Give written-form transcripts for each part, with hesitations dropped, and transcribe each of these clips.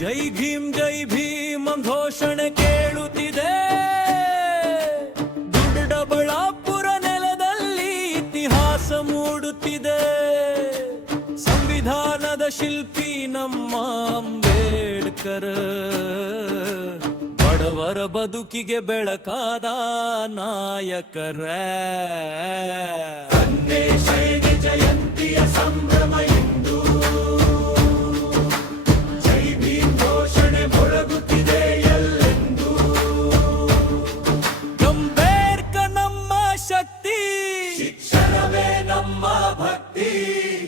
ಜೈ ಭೀಮ್ ಘೋಷಣೆ ಕೇಳುತ್ತಿದೆ. ದೊಡ್ಡಬಳ್ಳಾಪುರ ನೆಲದಲ್ಲಿ ಇತಿಹಾಸ ಮೂಡುತ್ತಿದೆ. ಸಂವಿಧಾನದ ಶಿಲ್ಪಿ ನಮ್ಮ ಅಂಬೇಡ್ಕರ್, ಬಡವರ ಬದುಕಿಗೆ ಬೆಳಕಾದ ನಾಯಕರ. ಜಯಂತಿಯ ಸಂಭ್ರಮ ಇಂದು, ಜೈ ಭೀಮ್ ಘೋಷಣೆ ಮೊಳಗುತ್ತಿದೆ ಎಲ್ಲೆಂದು. ಅಂಬೇಡ್ಕರ್ ನಮ್ಮ ಶಕ್ತಿ, ಶಿಕ್ಷಣವೇ ನಮ್ಮ ಭಕ್ತಿ.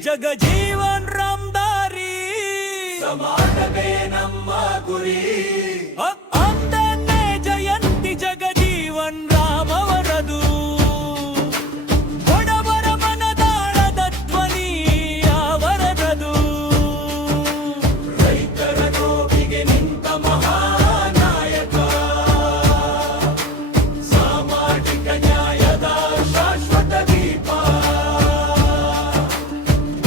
ಜಗಜೀವನ್ ರಾಮ್ ದಾರಿ, ಸಮಾನವೇ ನಮ್ಮ ಗುರಿ. ಅಂದನೇ ಜಯಂತಿ ಜಗಜೀವನ್ ರಾಮ್ ಅವರದು. ಬಡವರ ಮನದಾಳದ ಧ್ವನಿ ಅವರದು. ರೈತರ ನೋವಿಗೆ ನಿಂತ ಮಹಾನಾಯಕ, ಸಾಮಾಜಿಕ ನ್ಯಾಯದ ಶಾಶ್ವತ ದೀಪ.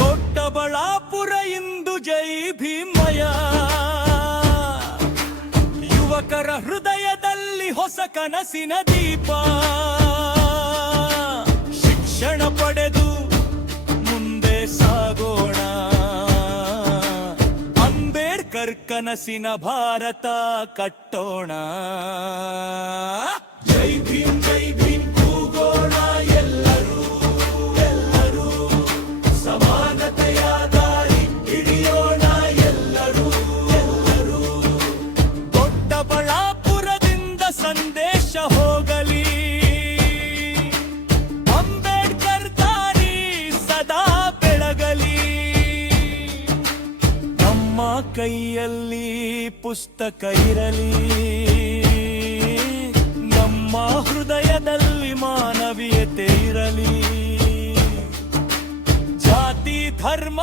ದೊಡ್ಡಬಳ್ಳಾಪುರ ಇಂದು ಜೈ ಭೀಮಯ. ಯುವಕರ ಹೃದಯದಲ್ಲಿ ಹೊಸ ಕನಸಿನ ದೀಪ. ಶಿಕ್ಷಣ ಪಡೆದು ಮುಂದೆ ಸಾಗೋಣ, ಅಂಬೇಡ್ಕರ್ ಕನಸಿನ ಭಾರತ ಕಟ್ಟೋಣ. ಜೈ ಭೀಮ್ ಕೂಗೋಣ ಎಲ್ಲರೂ, ಎಲ್ಲರೂ ಸಮಾನತೆಯ ದಾರಿ ಹಿಡಿಯೋಣ ಎಲ್ಲರೂ, ಎಲ್ಲರೂ. ದೊಡ್ಡಬಳ್ಳಾಪುರದಿಂದ ಸಂದೇಶ ಹೋಗಲಿ, ಅಂಬೇಡ್ಕರ್ ದಾರಿ ಸದಾ ಬೆಳಗಲಿ. ನಮ್ಮ ಕೈಯಲ್ಲಿ ಪುಸ್ತಕ ಇರಲಿ, ನಮ್ಮ ಹೃದಯದಲ್ಲಿ ಮಾನವೀಯತೆ ಇರಲಿ. ಜಾತಿ ಧರ್ಮ